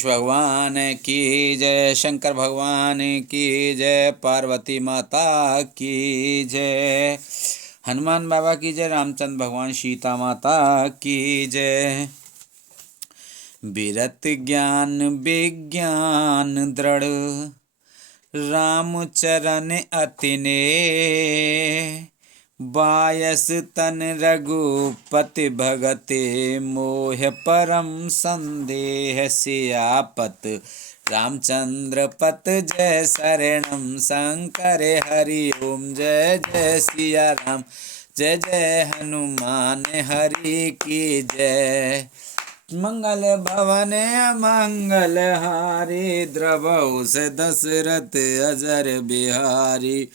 भगवान की जय, शंकर भगवान की जय, पार्वती माता की जय, हनुमान बाबा की जय, रामचंद्र भगवान, सीता माता की जय। विरत ज्ञान विज्ञान दृढ़, राम चरण अति नेह, बायस तन रघुपति भगते मोह परम संदेह, सियापत रामचंद्र पत जय शरणम, शंकर हरि ओम जय जय सिया राम, जय जय हनुमान हरि की जय। मंगल भवन मंगल हारी, द्रवहु से दशरथ अजर बिहारी,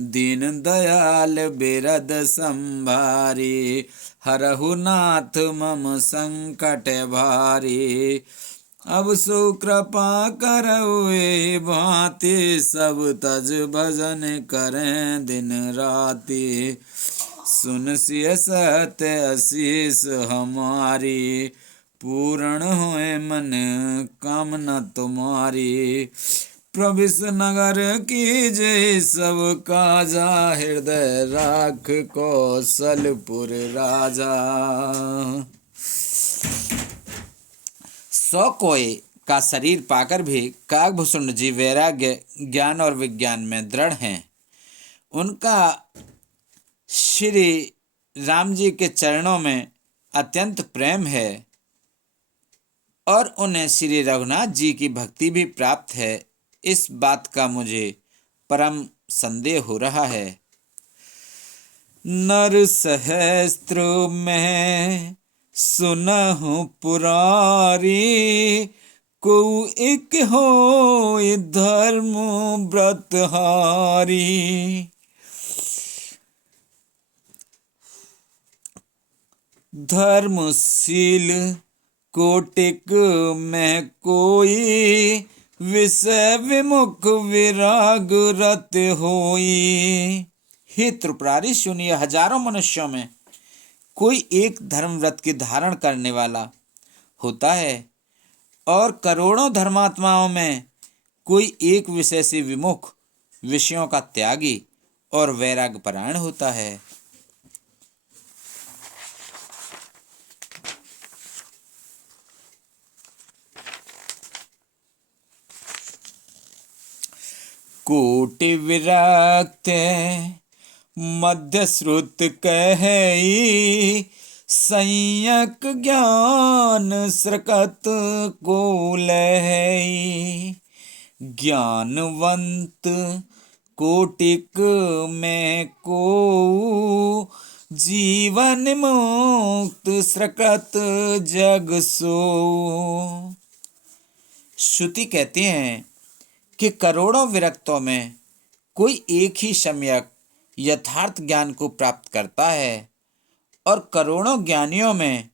दीन दयाल बिरद संभारी, हरहु नाथ मम संकट भारी। अब सो कृपा करहुए भांति, सब तज भजन करें दिन राति, सुन सिय सत्य असीस हमारी, पूर्ण होए मन कामना तुम्हारी। प्रविश नगर की जय सब काजा, हृदय राख कौशलपुर राजा। 100 कोय का शरीर पाकर भी काकभूषण जी वैराग्य ज्ञान और विज्ञान में दृढ़ हैं। उनका श्री राम जी के चरणों में अत्यंत प्रेम है और उन्हें श्री रघुनाथ जी की भक्ति भी प्राप्त है, इस बात का मुझे परम संदेह हो रहा है। नर सहस्त्र में सुनहु पुरारी, को एक हो धर्म व्रतहारी, धर्मशील कोटिक में कोई, विषय विमुख विराग रत होई। हे त्रिपुरारी सुनिए, हजारों मनुष्यों में कोई एक धर्म व्रत की धारण करने वाला होता है और करोड़ों धर्मात्माओं में कोई एक विषय से विमुख, विषयों का त्यागी और वैराग्य परायण होता है। कोटि विरक्त मध्य श्रुत कही, संयक ज्ञान स्रकत को लहई। ज्ञानवंत कोटिक में को, जीवन मुक्त स्रकत जग सो। श्रुति कहती हैं कि करोड़ों विरक्तों में कोई एक ही सम्यक यथार्थ ज्ञान को प्राप्त करता है और करोड़ों ज्ञानियों में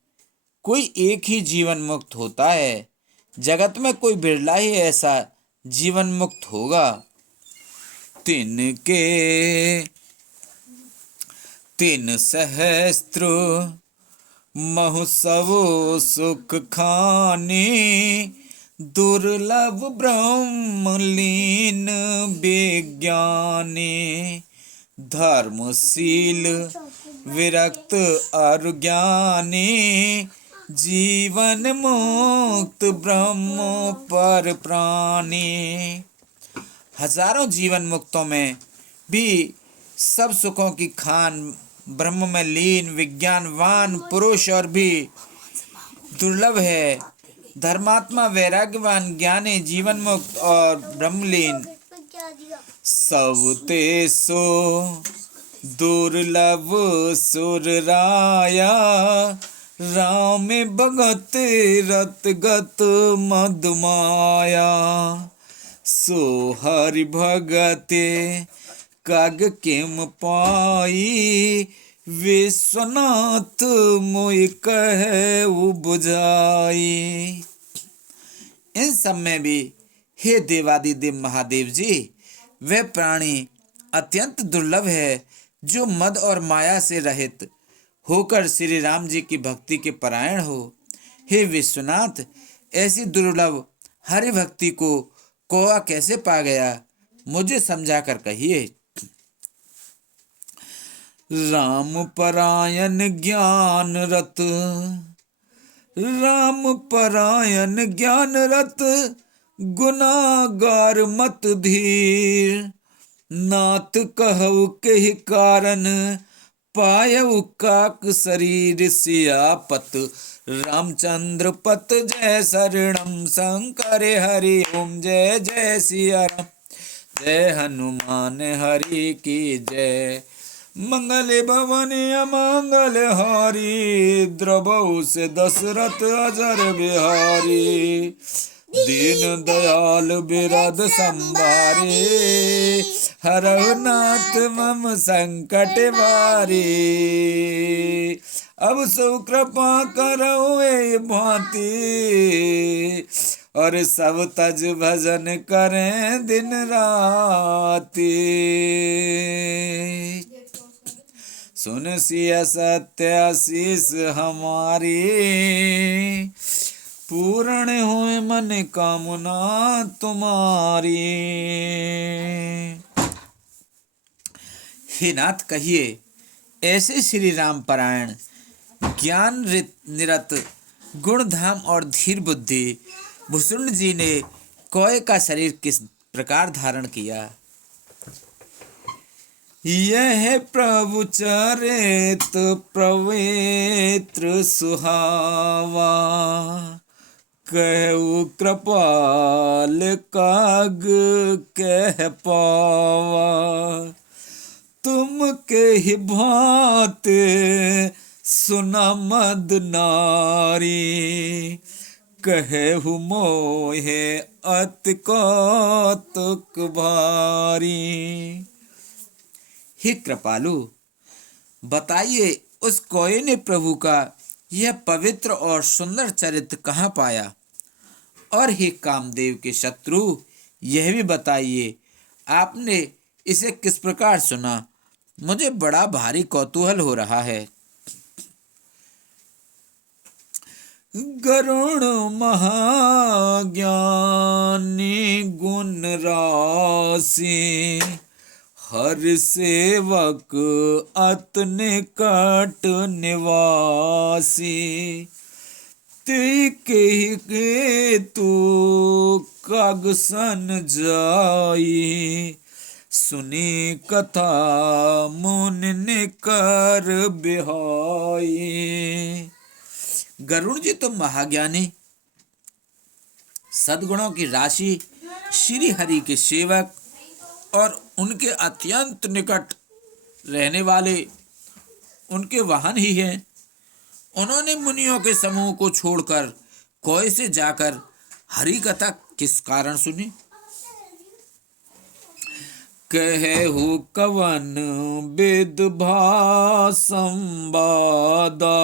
कोई एक ही जीवन मुक्त होता है। जगत में कोई बिरला ही ऐसा जीवन मुक्त होगा। तिनके 3 सहस्त्र महोत्सव सुख खानी, दुर्लभ ब्रह्मलीन विज्ञानी। धर्मशील विरक्त और ज्ञानी, जीवन मुक्त ब्रह्म पर प्राणी। हजारों जीवन मुक्तों में भी सब सुखों की खान, ब्रह्म में लीन विज्ञानवान पुरुष और भी दुर्लभ है। धर्मात्मा वैराग्यवान ज्ञानी जीवन मुक्त और ब्रह्मलीन सब तेसो दुर्लभ सुर राया। राम भगत रतगत मधुमाया, सो हरि भगते काग किम पाई। विश्वनाथ मोहि कहे बुझाई। इन सब में भी हे देवादिदेव महादेव जी, वह प्राणी अत्यंत दुर्लभ है जो मद और माया से रहित होकर श्री राम जी की भक्ति के परायण हो। हे विश्वनाथ, ऐसी दुर्लभ हरि भक्ति को कौआ कैसे पा गया, मुझे समझा कर कहिए। राम परायण ज्ञान रत, राम परायण ज्ञान रत, गुनागार मत धीर। नाथ कहु के कारण, पायउ काक शरीर। सियापत रामचंद्र पत जय शरणम, शंकर हरि ओम जय जय सिया राम। जय हनुमान हरि की जय। मंगल भवन अमंगल हारी, द्रवहु से दशरथ अजर बिहारी। दीन दयाल बिरद संभारे, हरहु नाथ मम संकट भारी। अब सो कृपा करो ए भांति, और सब तज भजन करें दिन राति। सुन सिया सत्य आशीष हमारी, पूर्ण हुए मन कामना तुम्हारी। हे नाथ कहिए, ऐसे श्री राम परायण ज्ञान निरत गुण धाम और धीर बुद्धि भुसुंड जी ने कौए का शरीर किस प्रकार धारण किया। यह प्रभु चरित पवित्र सुहावा, कहु कृपाल काग कह पावा। तुम के ही भांति सुना मद नारी, कहु मोहे अति कौतुक भारी। हे कृपालु, बताइए उस कौए ने प्रभु का यह पवित्र और सुंदर चरित्र कहाँ पाया। और हे कामदेव के शत्रु, यह भी बताइए आपने इसे किस प्रकार सुना। मुझे बड़ा भारी कौतूहल हो रहा है। गरुण महाज्ञानी गुण राशि, हर सेवक अत निकट निवासी। के तू काग सन जाई, सुनी कथा मुनि कर बिहाई। गरुण जी तुम महाज्ञानी, सद्गुणों की राशि, श्री हरि के सेवक और उनके अत्यंत निकट रहने वाले उनके वाहन ही हैं। उन्होंने मुनियों के समूह को छोड़कर कौए से जाकर हरि कथा किस कारण सुनी। कहु कवन विद संवादा,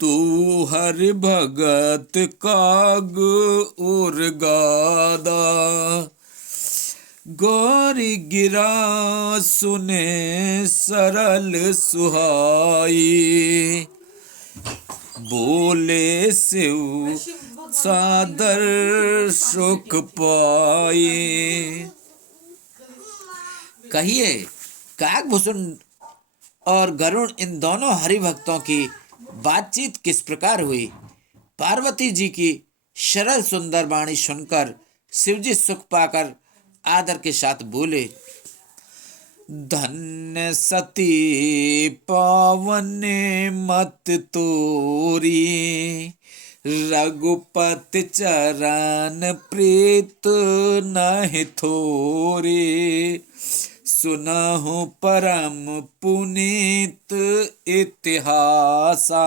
तू हरि भगत काग उर गादा। गौरी गिरा सुने सरल सुहाई, बोले शिव सादर सुख पाई। कहिए काकभूषण और गरुड़ इन दोनों हरि भक्तों की बातचीत किस प्रकार हुई। पार्वती जी की सरल सुंदर वाणी सुनकर शिवजी सुख पाकर आदर के साथ बोले, धन्य सती पावन मत तोरी, रघुपति चरण प्रीत नहीं थोरी। सुनहु परम पुनीत इतिहासा,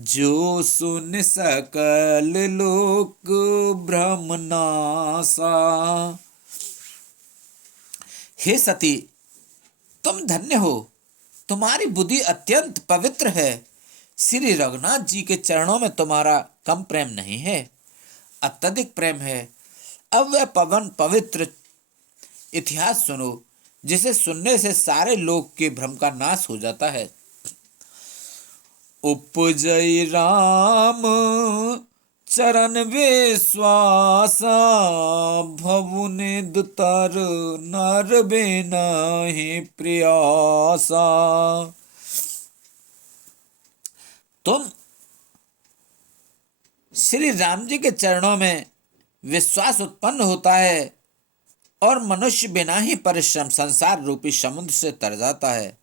जो सुन सकल लोक भ्रम नासा। हे सती, तुम धन्य हो, तुम्हारी बुद्धि अत्यंत पवित्र है। श्री रघुनाथ जी के चरणों में तुम्हारा कम प्रेम नहीं है, अत्यधिक प्रेम है। अब वह पवित्र इतिहास सुनो, जिसे सुनने से सारे लोक के भ्रम का नाश हो जाता है। उपजय राम चरण विश्वासा भवुने दुतर नर बिना ही प्रयासा। तुम श्री राम जी के चरणों में विश्वास उत्पन्न होता है और मनुष्य बिना ही परिश्रम संसार रूपी समुद्र से तर जाता है।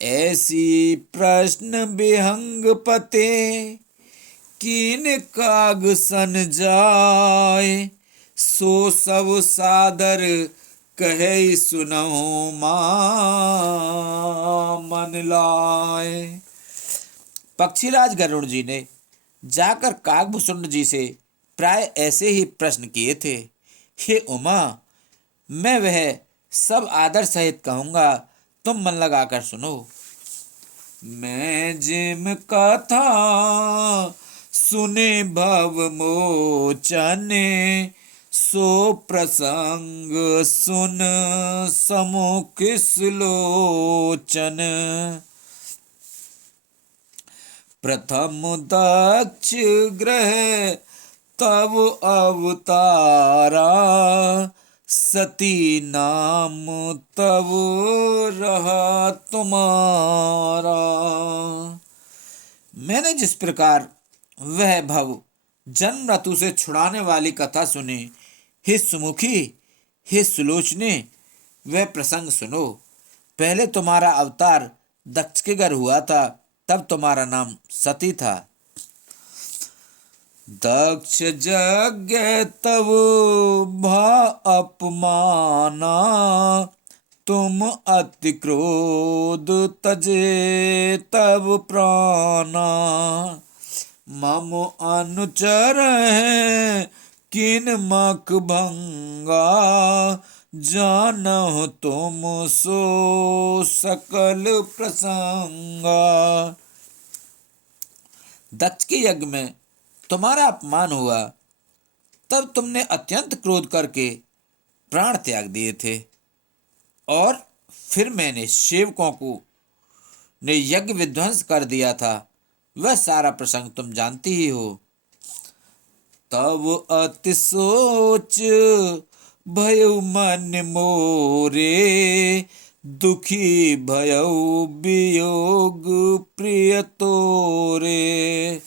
ऐसी प्रश्न विहंग पते कीन काग सन जाय, सो सब सादर कहे सुनहु मां मन लाए। पक्षीराज गरुड़ जी ने जाकर कागभूषुंड जी से प्राय ऐसे ही प्रश्न किए थे। हे उमा, मैं वह सब आदर सहित कहूंगा, तुम मन लगाकर सुनो। मैं जिम कथा सुने भव मोचने, सो प्रसंग सुन समुख सुलोचन। प्रथम दक्ष ग्रह तब अवतारा, सती नाम तब रहा तुम्हारा। मैंने जिस प्रकार वह भव जन्म मृत्यु से छुड़ाने वाली कथा सुनी, हे सुमुखी, हे सुलोचने, वह प्रसंग सुनो। पहले तुम्हारा अवतार दक्ष के घर हुआ था, तब तुम्हारा नाम सती था। दक्ष यज्ञ तब भा अपमाना, तुम अति क्रोध तजे तब प्राणा। मम अनुचर है किन मख भंगा, जानहु तुम सो सकल प्रसंगा। दक्ष के यज्ञ में तुम्हारा अपमान हुआ, तब तुमने अत्यंत क्रोध करके प्राण त्याग दिए थे, और फिर मैंने सेवकों को ने यज्ञ विध्वंस कर दिया था। वह सारा प्रसंग तुम जानती ही हो। तब अति सोच भयउ मन मोरे, दुखी भयउ वियोग प्रिय तोरे।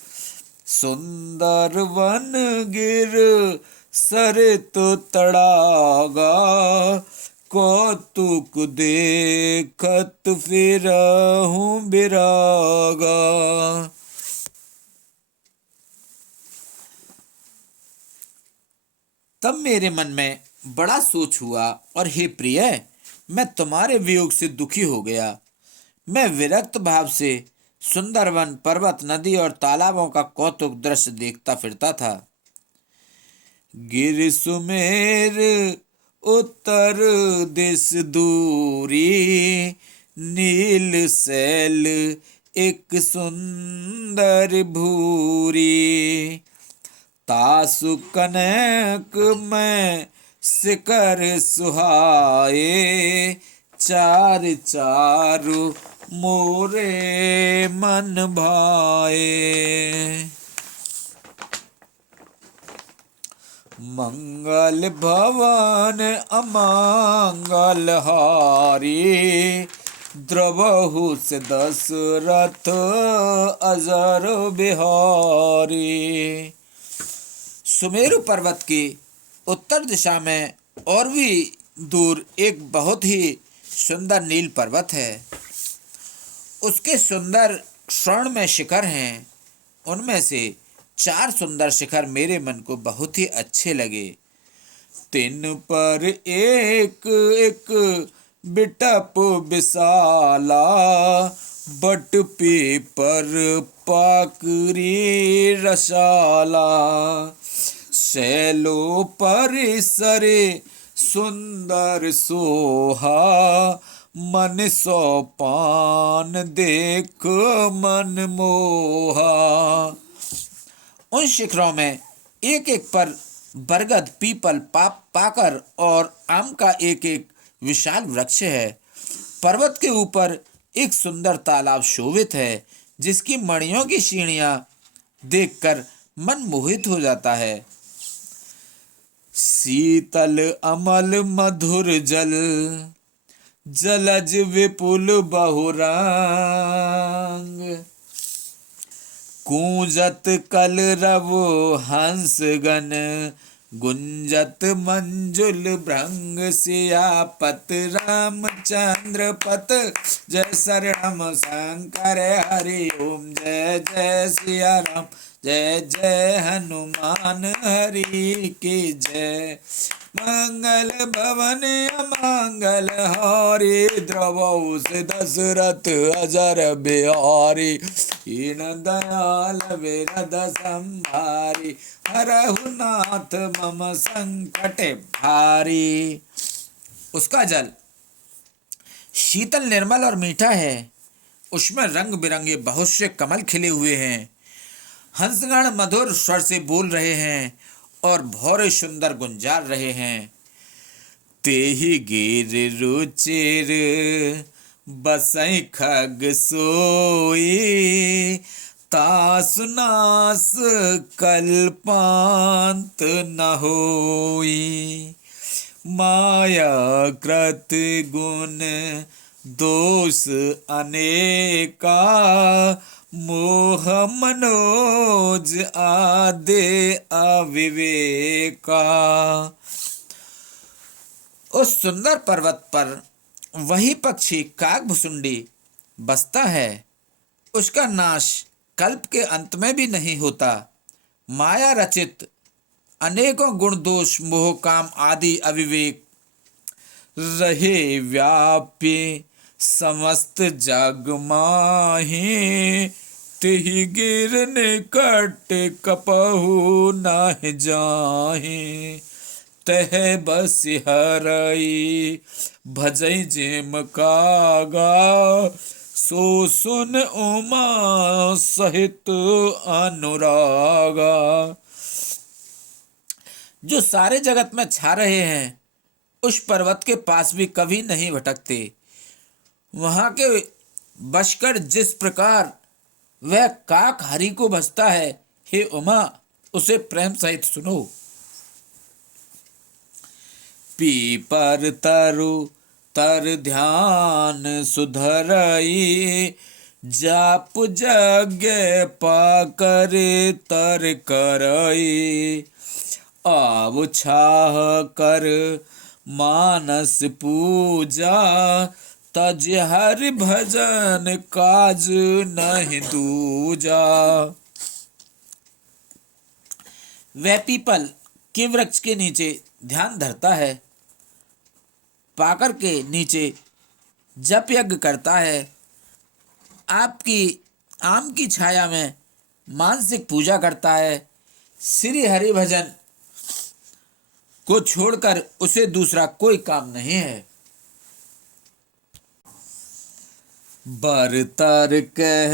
सुंदर वन गिर सरित तड़ागा, कौतुक देखत फिरहूं बिरागा। तब मेरे मन में बड़ा सोच हुआ, और हे प्रिय, मैं तुम्हारे वियोग से दुखी हो गया। मैं विरक्त भाव से सुंदरवन, पर्वत, नदी और तालाबों का कौतुक दृश्य देखता फिरता था। गिर सुमेर उत्तर दिस दूरी, नील सैल एक सुंदर भूरी। तासु कनक में शिखर सुहाए, चार चारु मोरे मन भाए। मंगल भवन अमंगल हारी, द्रवहु से दशरथ अजर बिहारी। सुमेरु पर्वत की उत्तर दिशा में और भी दूर एक बहुत ही सुंदर नील पर्वत है। उसके सुंदर स्वर्ण में शिखर हैं। उनमें से 4 सुंदर शिखर मेरे मन को बहुत ही अच्छे लगे। तिन पर एक एक बिटप विशाला, बट पीपर पाकरी रसाला। शैलो परिसरे सुंदर सोहा, मन सो पान देख मन मोहा। उन शिखरों में एक एक पर बरगद, पीपल, पाकर और आम का एक एक विशाल वृक्ष है। पर्वत के ऊपर एक सुंदर तालाब शोभित है, जिसकी मणियों की सीढ़ियां देखकर मन मोहित हो जाता है। शीतल अमल मधुर जल, जलज विपुल बहुरांग। कूंजत कलरव हंसगण, गुंजत मंजुल भृंग। सियापत रामचंद्र पत, जय शरणम शंकर हरि ओम। जय जय सिया राम, जय जय हनुमान हरि की जय। मंगल भवन अमंगल हारी, द्रवहुस दशरथ अजर बिहारी। हीन दयाल विरद संभारी, हरहु नाथ मम संकट भारी। उसका जल शीतल निर्मल और मीठा है। उसमें रंग बिरंगे बहुत से कमल खिले हुए हैं। हंसगण मधुर स्वर से बोल रहे हैं और भौरे सुंदर गुंजार रहे हैं। तेहि गिर रुचिर बसई खग सोई, तासु नास कल्पांत न होई। माया कृत गुण दोष अनेका, मोह मनोज आदे अविवेका। उस सुंदर पर्वत पर वही पक्षी काकभुसुंडी बसता है। उसका नाश कल्प के अंत में भी नहीं होता। माया रचित अनेकों गुण दोष मोह काम आदि अविवेक रहे व्यापी समस्त जग माही। तिहि गिर निकट कपहु नाहि जाहि, तह बस हरई भजई जेम कागा। सो सुन उमा सहित अनुरागा। जो सारे जगत में छा रहे हैं, उस पर्वत के पास भी कभी नहीं भटकते। वहां के बशकर जिस प्रकार वह काक हरि को भजता है, हे उमा उसे प्रेम सहित सुनो। पीपर तरु तर ध्यान सुधरई, जाप जग पाकर तर करई। आव छाह कर मानस पूजा, तज हरि भजन काज नहीं दूजा। वह पीपल के वृक्ष के नीचे ध्यान धरता है, पाकर के नीचे जप यज्ञ करता है, आपकी आम की छाया में मानसिक पूजा करता है। श्री हरि भजन को छोड़कर उसे दूसरा कोई काम नहीं है। बरतर कह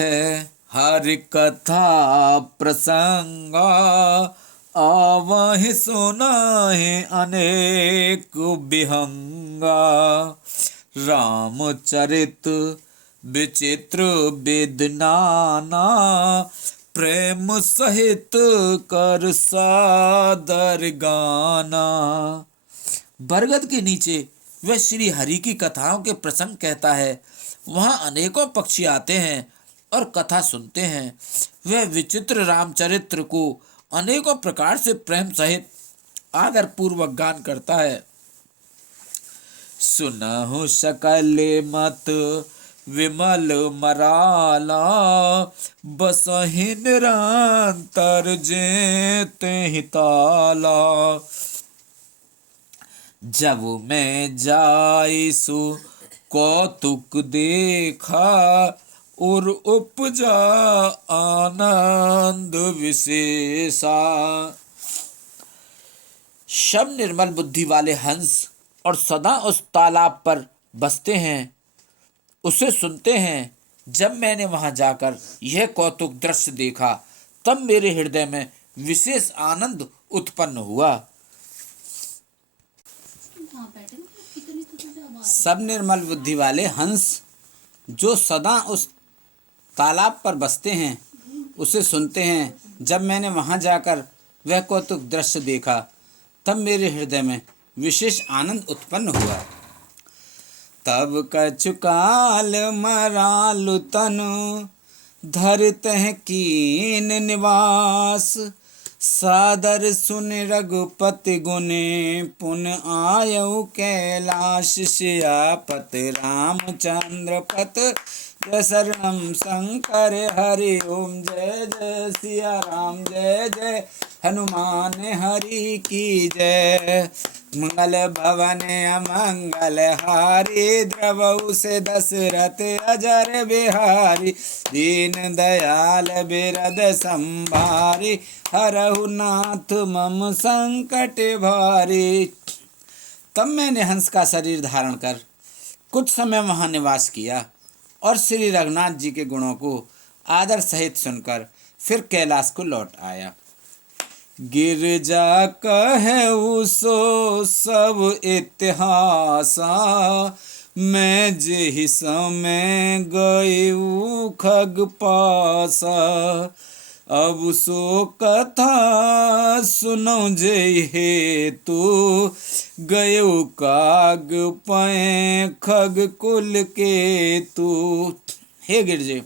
हरि कथा प्रसंगा, आवहि सुनाहि अनेक विहंगा। रामचरित विचित्र वेद नाना, प्रेम सहित कर सादर गाना। बरगद के नीचे वह श्री हरि की कथाओं के प्रसंग कहता है। वहाँ अनेकों पक्षी आते हैं और कथा सुनते हैं। वह विचित्र रामचरित्र को अनेकों प्रकार से प्रेम सहित आदर पूर्वक गान करता है। सुनहु सकल मत विमल मराला, बसहि निरंतर जेते ही ताला। जब मैं जाइसु कौतुक देखा, और उपजा आनंद विशेषा। शब निर्मल बुद्धि वाले हंस और सदा उस तालाब पर बसते हैं, उसे सुनते हैं। जब मैंने वहां जाकर यह कौतुक दृश्य देखा, तब मेरे हृदय में विशेष आनंद उत्पन्न हुआ। सब निर्मल बुद्धि वाले हंस जो सदा उस तालाब पर बसते हैं, उसे सुनते हैं। जब मैंने वहां जाकर वह कौतुक दृश्य देखा तब मेरे हृदय में विशेष आनंद उत्पन्न हुआ। तब कछु काल मरालु तनु धरतह कीन निवास, सादर सुन रघुपति गुने पुन आयऊ कैलाश, सियापत रामचंद्र पत जय शरणम शंकर हरि ओम जय जय सिया राम जय जय हनुमान हरि की जय। मंगल भवन अमंगल हारी द्रवऊ से दशरथ अजर बिहारी, दीन दयाल बिरद संभारी, हरहु नाथ मम संकट भारी। तब मैंने हंस का शरीर धारण कर कुछ समय वहां निवास किया और श्री रघुनाथ जी के गुणों को आदर सहित सुनकर फिर कैलाश को लौट आया। गिरजा कहु सो सब इतिहासा, मैं जेहि समय गयऊ खग पासा, अब सो कथा सुनो जय हेतु, गयो काग पै खग कुल के तू। हे गिरजे,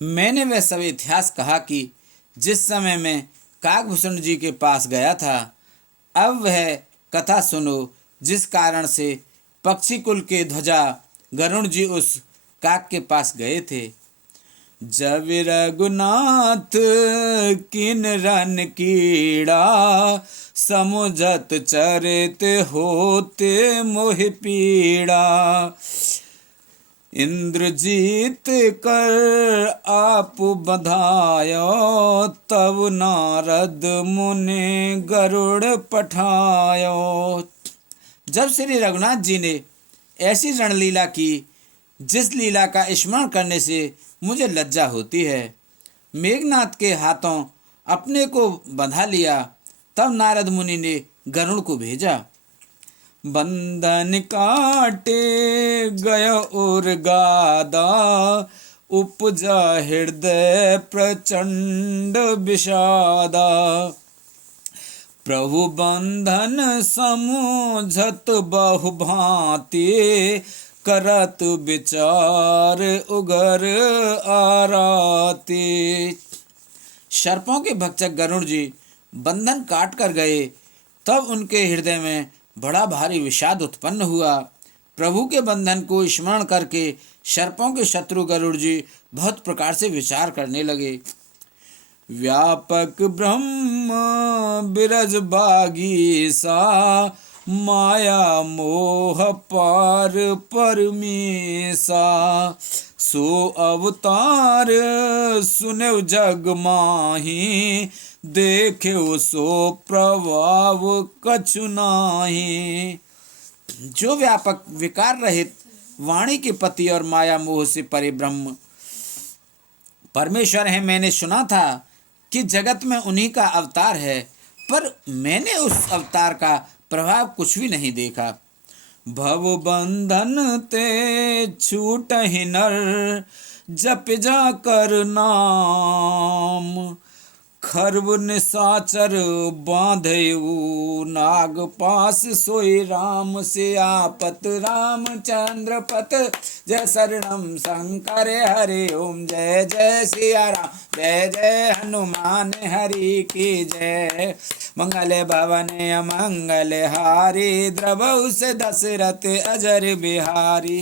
मैंने वह सब इतिहास कहा कि जिस समय मैं काकभूषण जी के पास गया था, अब वह कथा सुनो जिस कारण से पक्षी कुल के ध्वजा गरुण जी उस काक के पास गए थे। जब रघुनाथ किन रन कीड़ा, समुझत चरित होते मोहि पीड़ा, इंद्रजीत कर आप बधायो, तब नारद मुनि गरुड़ पठायो। जब श्री रघुनाथ जी ने ऐसी रणलीला की जिस लीला का स्मरण करने से मुझे लज्जा होती है, मेघनाथ के हाथों अपने को बंधा लिया, तब नारद मुनि ने गरुड़ को भेजा। बंधन काटे गय और गादा, उपजा हृदय प्रचंड विषादा, प्रभु बंधन समझत बहु भांति, करत विचार उगर आराते। सर्पों के भक्षक गरुड़ जी बंधन काट कर गए, तब उनके हृदय में बड़ा भारी विषाद उत्पन्न हुआ। प्रभु के बंधन को स्मरण करके सर्पों के शत्रु गरुड़ जी बहुत प्रकार से विचार करने लगे। व्यापक ब्रह्म बिरज बागीसा, माया मोह पार परमेसा, सो अवतार सुनेव जग माही, देखे सो प्रभाव कछु नाही। जो व्यापक विकार रहित वाणी के पति और माया मोह से परे ब्रह्म परमेश्वर है, मैंने सुना था कि जगत में उन्हीं का अवतार है, पर मैंने उस अवतार का प्रभाव कुछ भी नहीं देखा। भव बंधन ते छूटहि नर, जप जा कर नाम, खर्व निशाचर बांधेऊ नाग पास, सोई राम सियापत रामचंद्र पत, जय शरणम शंकर हरि ओम जय जय सिया राम जय जय हनुमान हरि की जय। मंगल भवन अमंगल हारी, द्रवऊ से दशरथ अजर बिहारी,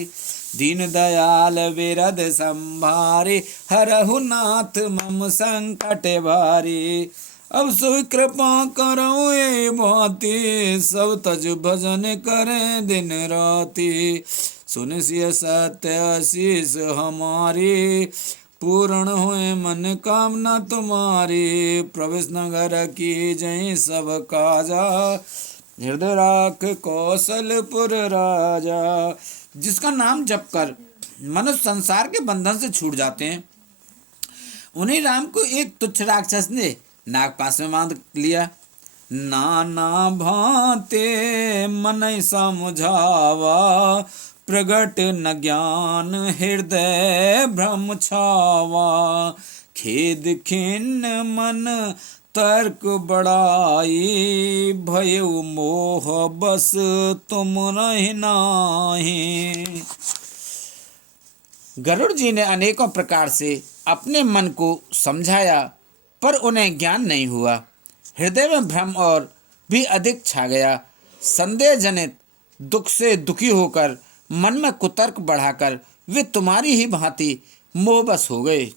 दीन दयाल बिरद संभारी, हरहु नाथ मम संकट भारी। अब सो कृपा करो ये भांति, सब तज भजन करें दिन राति, सुन सिय सत्य आशीष हमारी, पूर्ण होए मन कामना तुम्हारी। प्रवेश नगर की जय सब काजा, हृदय राख कौशलपुर राजा। जिसका नाम जप कर मनुष्य संसार के बंधन से छूट जाते हैं, उन्हीं राम को एक तुच्छ राक्षस ने नागपाश में बांध लिया। नाना भांते मन समझावा, प्रगट न ज्ञान हृदय भ्रम छावा, खेद खिन्न मन तर्क बड़ाई, भयउ मोह बस तुम रहि नाहि। गरुड़ जी ने अनेकों प्रकार से अपने मन को समझाया, पर उन्हें ज्ञान नहीं हुआ। हृदय में भ्रम और भी अधिक छा गया। संदेह जनित दुख से दुखी होकर, मन में कुतर्क बढ़ाकर वे तुम्हारी ही भांति मोहबस हो गए।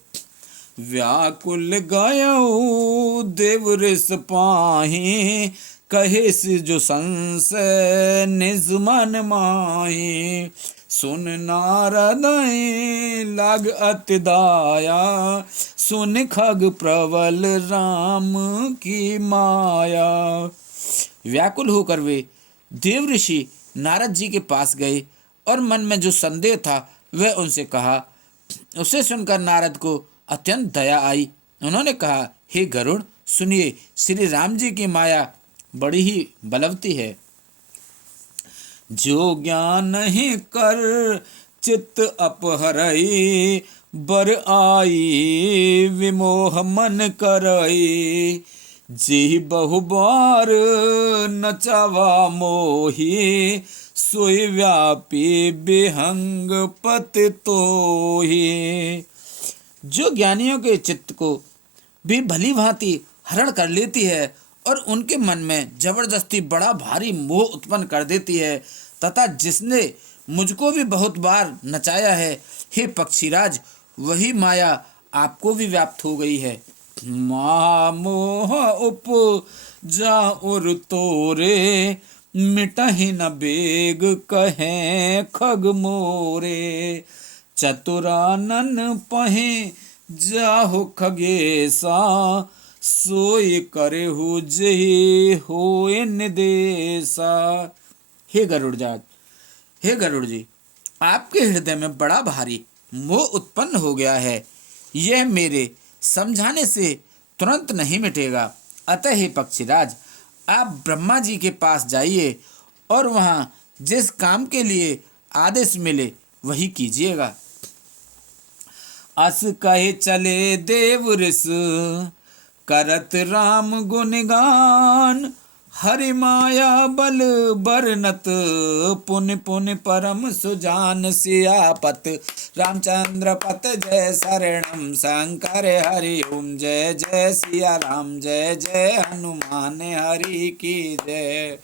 व्याकुल गयो देव ऋष पाहि, कहे से जो संशय निज मन माहि। सुन नारद लाग अति दाया, सुन खग प्रबल राम की माया। व्याकुल होकर वे देव ऋषि नारद जी के पास गए और मन में जो संदेह था वह उनसे कहा। उसे सुनकर नारद को अत्यंत दया आई। उन्होंने कहा, हे गरुड़, सुनिए, श्री राम जी की माया बड़ी ही बलवती है। जो ज्ञान नहीं कर चित्त अपहरई, बर आई विमोह मन करई। जी बहु बार नचावा मोही, सोई व्यापी बिहंग पति तोही। जो ज्ञानियों के चित्त को भी भली भांति हरण कर लेती है और उनके मन में जबरदस्ती बड़ा भारी मोह उत्पन्न कर देती है, तथा जिसने मुझको भी बहुत बार नचाया है, हे पक्षीराज, वही माया आपको भी व्याप्त हो गई है। मोह उपजा उर तोरे, मिटहि न बेग कहें खग मोरे। चतुरानन पहे जाहु खगेसा, सोई करे हो जही होए निदेशा। हे गरुड़ जात, हे गरुड़ जी, आपके हृदय में बड़ा भारी मोह उत्पन्न हो गया है। यह मेरे समझाने से तुरंत नहीं मिटेगा। अतः हे पक्षीराज, आप ब्रह्मा जी के पास जाइए और वहाँ जिस काम के लिए आदेश मिले वही कीजिएगा। अस कहे चले देव ऋष, करत राम गुणगान। हरि माया बल बरनत, पुन पुन परम सुजान। सियापत रामचंद्र पत जय शरणम, शंकर हरि ओम जय जय सिया राम, जय जय हनुमान हरि की जय।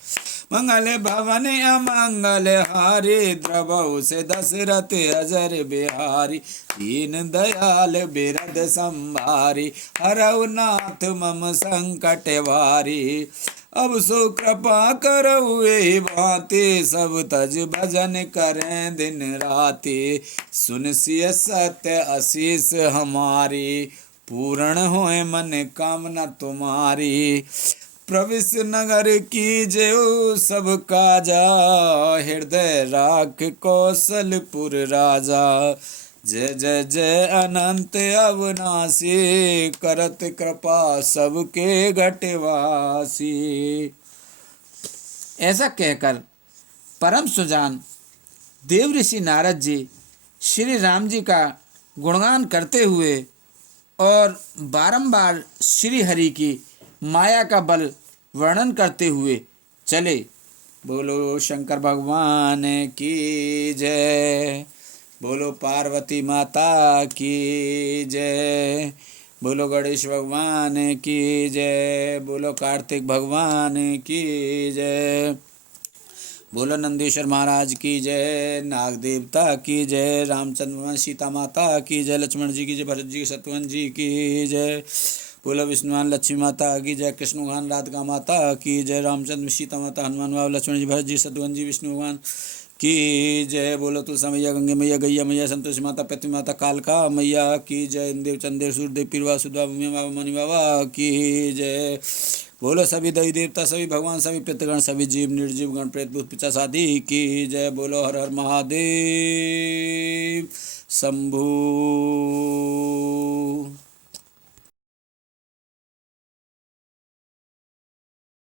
मंगल भवन अमंगल हारी, द्रवहु से दशरथ अजर बिहारी। दीन दयाल बिरद संभारी, हरऊ नाथ मम संकट वारी। अब सो कृपा करऊ एहि भांति, सब तज भजन करें दिन राति। सुन सिय सत्य आशीष हमारी, पूर्ण होए मन कामना तुम्हारी। प्रविश नगर की जयो सब काजा, हृदय राख कौशलपुर राजा। जय जय जय अनंत अविनाशी, करत कृपा सबके घटवासी। ऐसा कहकर परम सुजान देव ऋषि नारद जी श्री राम जी का गुणगान करते हुए और बारंबार श्री हरि की माया का बल वर्णन करते हुए चले। बोलो शंकर भगवान की जय, बोलो पार्वती माता की जय, बोलो गणेश भगवान की जय, बोलो कार्तिक भगवान की जय, बोलो नंदीश्वर महाराज की जय, नाग देवता की जय, रामचंद्र भगवान सीता माता की जय, लक्ष्मण जी की जय, भरत जी शत्रुघ्न जी की जय, बोलो विष्णुवान लक्ष्मी माता की जय, कृष्ण भगवान राधिका माता की जय, रामचंद्र सीता माता हनुमान बाबा लक्ष्मण जी भरत जी शत्रुघ्न जी विष्णु भगवान की जय। बोलो तुलसा मैया, गंगे मैया, गैया मैया, संतोषी माता, पृथ्वी माता, कालका मैया की जय, इंदेव चंदेव सूर्यदेव पीरवा सुधा भूमि बाबा मणि बाबा की जय। बोलो सभी देवी देवता, सभी भगवान, सभी पितृगण, सभी जीव निर्जीव गण प्रेत भूत पिशाच आदि की जय। बोलो हर हर महादेव शंभू।